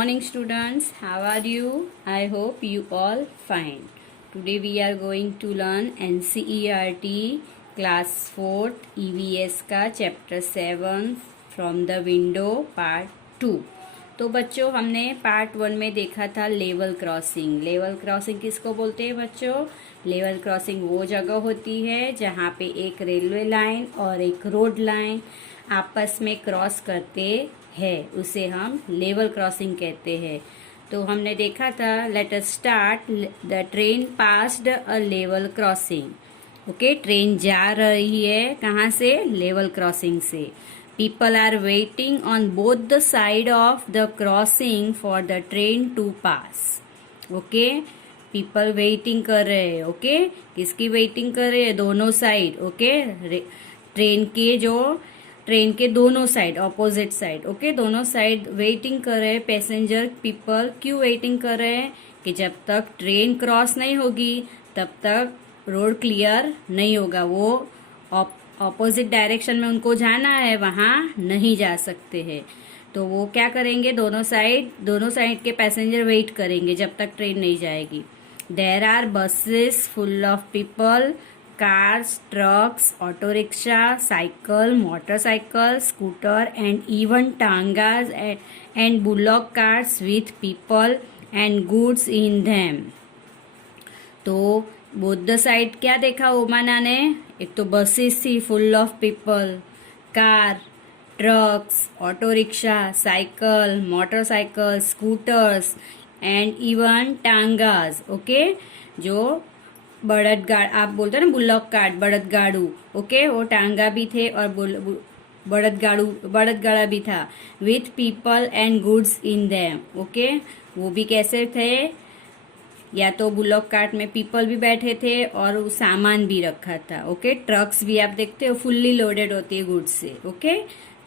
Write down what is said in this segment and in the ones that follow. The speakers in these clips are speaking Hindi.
morning, students. How are you? I hope you all fine. Today we are going to learn NCERT class 4th EVS का chapter 7 from the window part 2. तो बच्चों हमने पार्ट 1 में देखा था लेवल क्रॉसिंग। लेवल क्रॉसिंग किसको बोलते हैं बच्चों? लेवल क्रॉसिंग वो जगह होती है जहाँ पे एक रेलवे लाइन और एक रोड लाइन आपस में क्रॉस करते हैं, उसे हम लेवल क्रॉसिंग कहते हैं। तो हमने देखा था, let us start. The train passed a level crossing. Okay, train जा रही है कहाँ से? लेवल क्रॉसिंग से। People are waiting on both the side of the crossing for the train to pass. Okay, people waiting कर रहे हैं। ओके, किसकी वेटिंग कर रहे हैं? दोनों साइड। ओके, ट्रेन के दोनों साइड, ऑपोजिट साइड। ओके, दोनों साइड वेटिंग कर रहे हैं पैसेंजर पीपल। क्यों वेटिंग कर रहे हैं? कि जब तक ट्रेन क्रॉस नहीं होगी तब तक रोड क्लियर नहीं होगा। वो ऑपोजिट डायरेक्शन में उनको जाना है, वहां नहीं जा सकते हैं। तो वो क्या करेंगे? दोनों साइड के पैसेंजर वेट करेंगे जब तक ट्रेन नहीं जाएगी। There are buses full of people, cars, trucks, auto rickshaw, cycle, motorcycle, scooter, and even tangas and bullock carts with people and goods in them. तो बोथ द साइड क्या देखा ओमाना ने? एक तो बसेस थी full of people, car, trucks, auto rickshaw, cycle, motorcycle, scooters and even tongas. Okay, जो आप बोलते हैं ना बुल्लॉक कार्ट, बड़द गाड़ू। ओके, वो टांगा भी थे और बड़द गाड़ा भी था। With people and goods in them. Okay, वो भी कैसे थे? या तो बुल्लॉक कार्ट में पीपल भी बैठे थे और सामान भी रखा था। ओके, ट्रक्स भी आप देखते हो फुल्ली लोडेड होती है गुड्स से। ओके,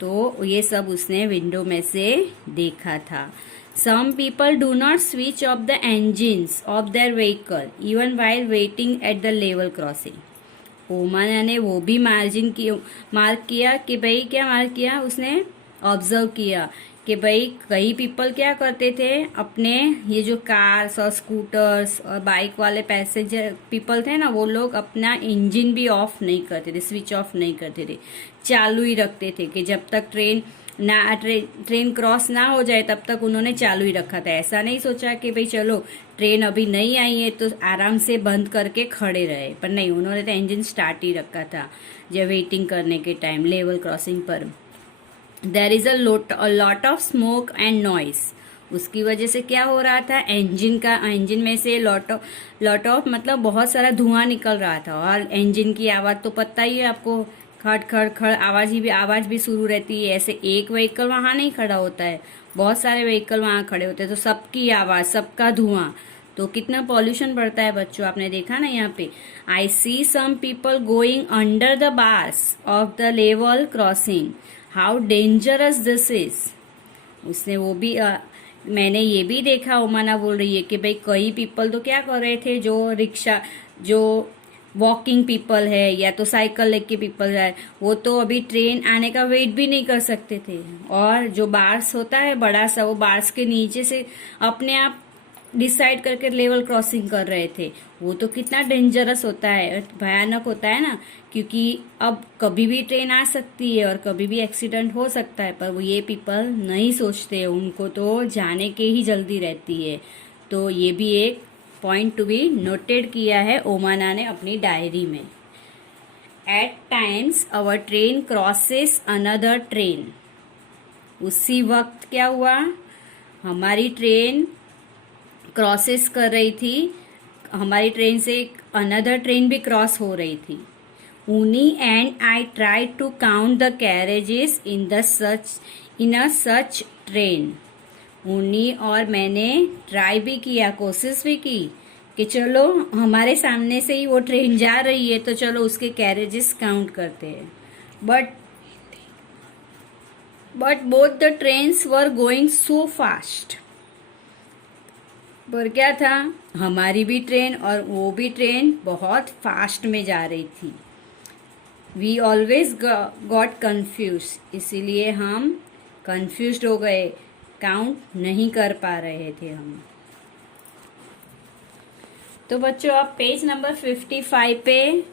तो ये सब उसने विंडो में से देखा था। Some people do not switch off the engines of their vehicle even while waiting at the level crossing. ओमाना ने वो भी मार्क किया कि भाई, क्या मार्क किया उसने? ऑब्जर्व किया कि भाई कई पीपल क्या करते थे, अपने ये जो कार्स और स्कूटर्स और बाइक वाले पैसेंजर पीपल थे ना, वो लोग अपना इंजन भी ऑफ नहीं करते थे, स्विच ऑफ नहीं करते थे, चालू ही रखते थे कि जब तक ट्रेन क्रॉस ना हो जाए तब तक उन्होंने चालू ही रखा था। ऐसा नहीं सोचा कि भाई चलो ट्रेन अभी नहीं आई है तो आराम से बंद करके खड़े रहे, पर नहीं, उन्होंने तो इंजन स्टार्ट ही रखा था जब वेटिंग करने के टाइम लेवल क्रॉसिंग पर। There is a lot of smoke and noise. उसकी वजह से क्या हो रहा था? इंजन में से लॉट ऑफ मतलब बहुत सारा धुआं निकल रहा था। और इंजन की आवाज तो पता ही है आपको, खड़ खड़ खड़ आवाज भी शुरू रहती है। ऐसे एक व्हीकल वहां नहीं खड़ा होता है, बहुत सारे व्हीकल वहां खड़े होते हैं, तो सबकी आवाज, सबका धुआं, तो कितना पॉल्यूशन बढ़ता है बच्चों। आपने देखा ना यहाँ पे, I see some people going under the bars of the level crossing, how dangerous this is. उसने वो भी मैंने ये भी देखा, उमाना बोल रही है कि भाई कई पीपल तो क्या कर रहे थे, जो वॉकिंग पीपल है या तो साइकिल लेके पीपल है, वो तो अभी ट्रेन आने का वेट भी नहीं कर सकते थे। और जो बार्स होता है बड़ा सा, वो बार्स के नीचे से अपने आप डिसाइड करके लेवल क्रॉसिंग कर रहे थे। वो तो कितना डेंजरस होता है, भयानक होता है ना, क्योंकि अब कभी भी ट्रेन आ सकती है और कभी भी एक्सीडेंट हो सकता है। पर वो ये पीपल नहीं सोचते, उनको तो जाने के ही जल्दी रहती है। तो ये भी एक पॉइंट टू बी नोटेड किया है ओमाना ने अपनी डायरी में। एट टाइम्स अवर ट्रेन क्रॉसेस अनदर ट्रेन। उसी वक्त क्या हुआ? हमारी ट्रेन क्रॉसेस कर रही थी, हमारी ट्रेन से अनदर ट्रेन भी क्रॉस हो रही थी। Unni and I try to count the carriages in a such train. Unni और मैंने ट्राई भी किया, कोशिश भी की कि चलो हमारे सामने से ही वो ट्रेन जा रही है तो चलो उसके कैरेजेस काउंट करते हैं। But both the trains were going so fast. पर क्या था, हमारी भी ट्रेन और वो भी ट्रेन बहुत फास्ट में जा रही थी। वी ऑलवेज गॉट कंफ्यूज, इसीलिए हम कंफ्यूज हो गए। काउंट नहीं कर पा रहे थे हम। तो बच्चों अब पेज नंबर 55 पे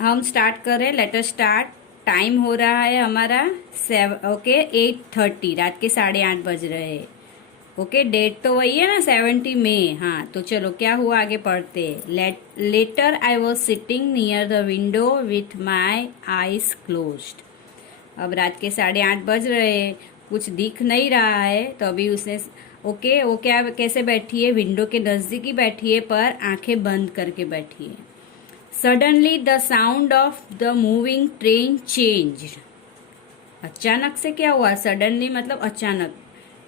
हम स्टार्ट करें। Late us start. टाइम हो रहा है हमारा 8:30, रात के 8:30 बज रहे हैं। ओके, डेट तो वही है ना 70 मई। हाँ, तो चलो क्या हुआ आगे पढ़ते। Later I was sitting near the window with my eyes closed. अब रात के 8:30 बज रहे हैं, कुछ दिख नहीं रहा है, तो अभी उसने ओके वो क्या कैसे बैठी है, विंडो के नजदीक ही बैठी है पर आंखें बंद करके बैठी है। Suddenly the sound of the moving train change. अचानक से क्या हुआ, सडनली मतलब अचानक।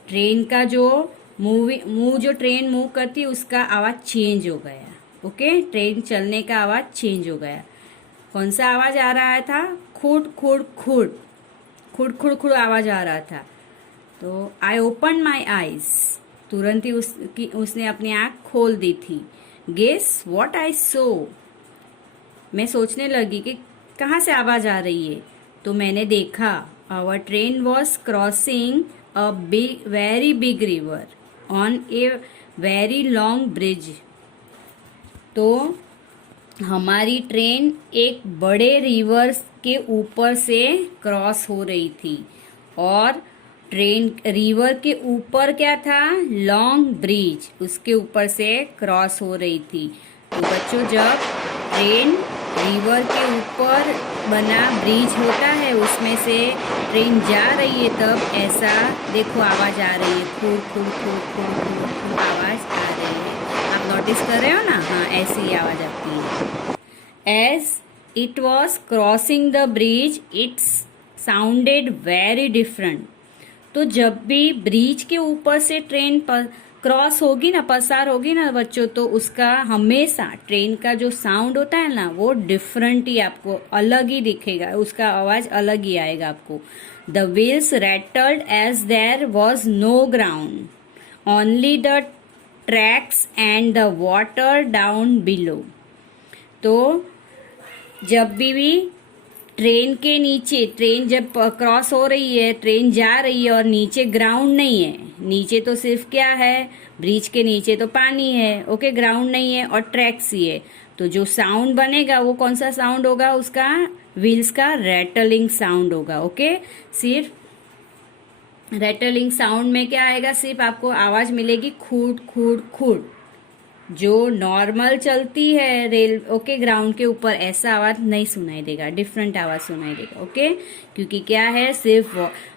ट्रेन का जो जो ट्रेन मूव करती है उसका आवाज चेंज हो गया। ओके, ट्रेन चलने का आवाज चेंज हो गया। कौन सा आवाज आ रहा था, खुड खुड खुड खुड खुड खुड आवाज आ रहा था। तो आई ओपन माई आईज, तुरंत ही उसने अपनी आंख खोल दी थी। गेस व्हाट आई सो, मैं सोचने लगी कि कहाँ से आवाज आ रही है। तो मैंने देखा, our train was crossing a very big river on a very long bridge. तो हमारी ट्रेन एक बड़े रिवर के ऊपर से क्रॉस हो रही थी और ट्रेन रिवर के ऊपर क्या था, लॉन्ग ब्रिज, उसके ऊपर से क्रॉस हो रही थी। तो बच्चों जब ट्रेन रिवर के ऊपर बना ब्रिज होता है उसमें से ट्रेन जा रही है तब ऐसा देखो आवाज आ रही है, खूब खूब खूब खूब खूब खूब आवाज आ रही है। आप नोटिस कर रहे हो ना, हाँ ऐसी ही आवाज आती है। As it was crossing the bridge its sounded very different. तो जब भी ब्रिज के ऊपर से ट्रेन क्रॉस होगी ना, पसार होगी ना बच्चों, तो उसका हमेशा ट्रेन का जो साउंड होता है ना वो डिफरेंट ही आपको अलग ही दिखेगा, उसका आवाज अलग ही आएगा आपको। The wheels rattled as there was no ground, only the tracks and the water down below. तो जब भी ट्रेन के नीचे, ट्रेन जब क्रॉस हो रही है, ट्रेन जा रही है और नीचे ग्राउंड नहीं है, नीचे तो सिर्फ क्या है, ब्रिज के नीचे तो पानी है, ओके, ग्राउंड नहीं है और ट्रैक्स ही है। तो जो साउंड बनेगा वो कौन सा साउंड होगा, उसका व्हील्स का रैटलिंग साउंड होगा। ओके, सिर्फ रैटलिंग साउंड में क्या आएगा, सिर्फ आपको आवाज मिलेगी खूड खूड खूड, जो नॉर्मल चलती है रेल ओके ग्राउंड के ऊपर ऐसा आवाज नहीं सुनाई देगा, डिफरेंट आवाज सुनाई देगा। ओके, क्योंकि क्या है, सिर्फ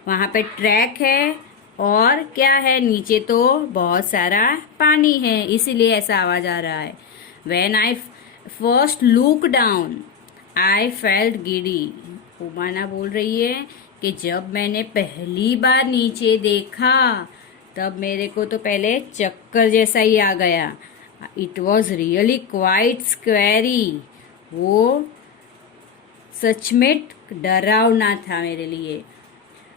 वहां पे ट्रैक है और क्या है, नीचे तो बहुत सारा पानी है, इसीलिए ऐसा आवाज आ रहा है। When I first look down I felt giddy. Umana बोल रही है कि जब मैंने पहली बार नीचे देखा तब मेरे को तो पहले चक्कर जैसा ही आ गया। इट वॉज रियली क्वाइट स्क्वेरी, वो सच में डरावना था मेरे लिए,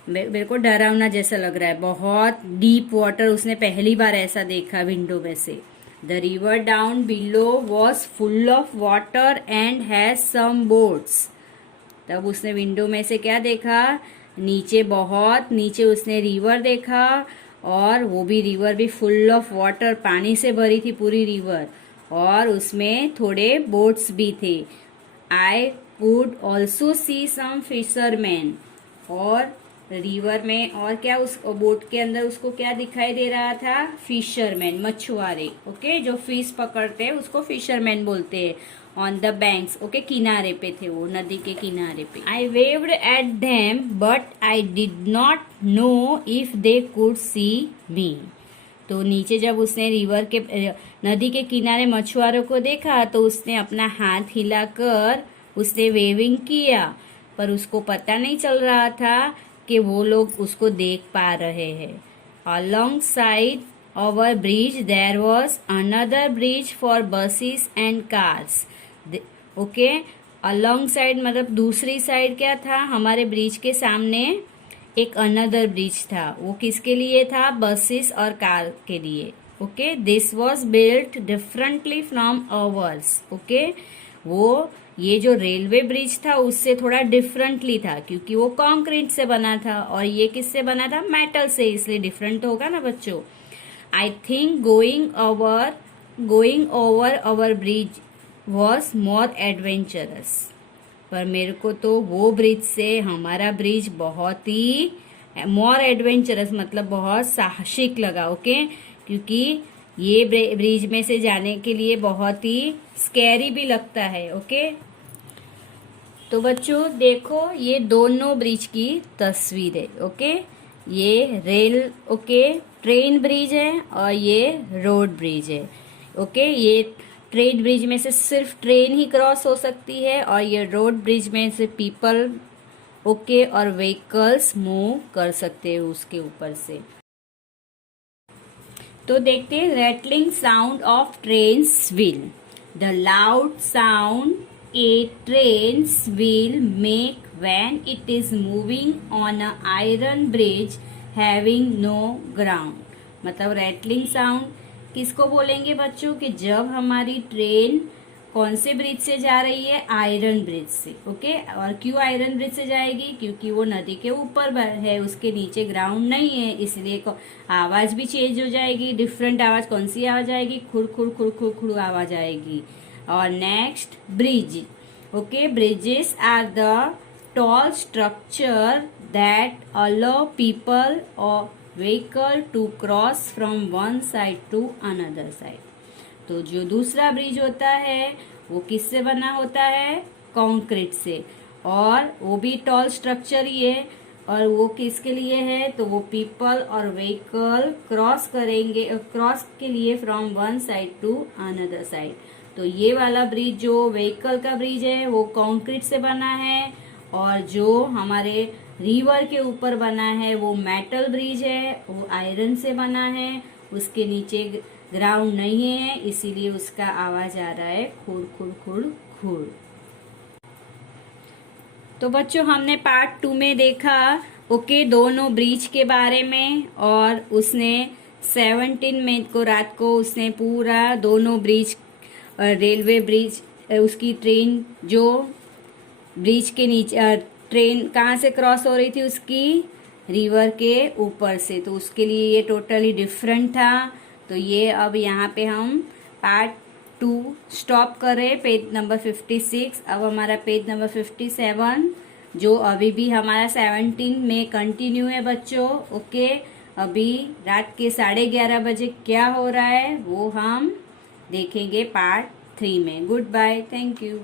मेरे को डरावना जैसा लग रहा है। बहुत डीप वाटर, उसने पहली बार ऐसा देखा विंडो में से। The river down below was full of water and has some boats. तब उसने विंडो में से क्या देखा, नीचे बहुत नीचे उसने रिवर देखा और वो भी रिवर भी फुल ऑफ वाटर, पानी से भरी थी पूरी रिवर और उसमें थोड़े बोट्स भी थे। I could also see some fisherman, और रिवर में और क्या उस बोट के अंदर उसको क्या दिखाई दे रहा था, फिशरमैन, मछुआरे। ओके, जो फिश पकड़ते हैं उसको फिशरमैन बोलते हैं। ऑन द बैंक्स, ओके, किनारे पे थे वो, नदी के किनारे पे। I waved at them but I did not know if they could see me. तो नीचे जब उसने रिवर के नदी के किनारे मछुआरों को देखा तो उसने अपना हाथ हिलाकर उसने वेविंग किया, पर उसको पता नहीं चल रहा था कि वो लोग उसको देख पा रहे हैं। Along side our bridge there was another bridge for buses and cars. Okay, along side मतलब दूसरी साइड क्या था, हमारे ब्रिज के सामने एक अनदर ब्रिज था। वो किसके लिए था, बसेस और कार के लिए। Okay, this was built differently from ours. Okay, वो ये जो रेलवे ब्रिज था उससे थोड़ा डिफरेंटली था, क्योंकि वो कंक्रीट से बना था और ये किससे बना था, मेटल से, इसलिए डिफरेंट तो होगा ना बच्चों। I think going over our bridge was more adventurous. पर मेरे को तो वो ब्रिज से हमारा ब्रिज बहुत ही मोर एडवेंचरस मतलब बहुत साहसिक लगा। ओके, क्योंकि ये ब्रिज में से जाने के लिए बहुत ही स्कैरी भी लगता है। ओके, तो बच्चों देखो ये दोनों ब्रिज की तस्वीर है। ओके, ये ट्रेन ब्रिज है और ये रोड ब्रिज है। ओके, ये ट्रेन ब्रिज में से सिर्फ ट्रेन ही क्रॉस हो सकती है और ये रोड ब्रिज में से पीपल और व्हीकल्स मूव कर सकते हैं उसके ऊपर से। तो देखते हैं rattling sound of train's wheel. The loud sound a train's wheel make when it is moving on a iron bridge having no ground. मतलब रैटलिंग साउंड किसको बोलेंगे बच्चों, कि जब हमारी ट्रेन कौन से ब्रिज से जा रही है, आयरन ब्रिज से। ओके, और क्यों आयरन ब्रिज से जाएगी, क्योंकि वो नदी के ऊपर है, उसके नीचे ग्राउंड नहीं है, इसलिए आवाज भी चेंज हो जाएगी। डिफरेंट आवाज, कौन सी आवाज आएगी, खुर खुर खुर खुर खुर आवाज आएगी। और next bridge. Okay, bridges are the tall structure that allow people or vehicle to cross from one side to another side. तो जो दूसरा ब्रिज होता है वो किससे बना होता है, कंक्रीट से, और वो भी टॉल स्ट्रक्चर ही है। और वो किसके लिए है, तो वो पीपल और व्हीकल क्रॉस करेंगे, क्रॉस के लिए from one side to another side. तो ये वाला ब्रिज जो व्हीकल का ब्रिज है वो कंक्रीट से बना है, और जो हमारे रिवर के ऊपर बना है वो मेटल ब्रिज है, वो आयरन से बना है, उसके नीचे ग्राउंड नहीं है, इसीलिए उसका आवाज आ रहा है खुर खुर खुर खुर। तो बच्चों हमने पार्ट 2 में देखा दोनों ब्रिज के बारे में, और उसने 17 मई को रात को उसने पूरा दोनों ब्रिज, रेलवे ब्रिज, उसकी ट्रेन जो ब्रिज के नीचे, ट्रेन कहाँ से क्रॉस हो रही थी, उसकी रिवर के ऊपर से, तो उसके लिए ये टोटली डिफरेंट था। तो ये अब यहाँ पे हम पार्ट 2 स्टॉप करें, पेज नंबर 56। अब हमारा पेज नंबर 57 जो अभी भी हमारा 17 में कंटिन्यू है बच्चों। ओके, अभी रात के 11:30 बजे क्या हो रहा है वो हम देखेंगे पार्ट 3 में। Good bye, thank you.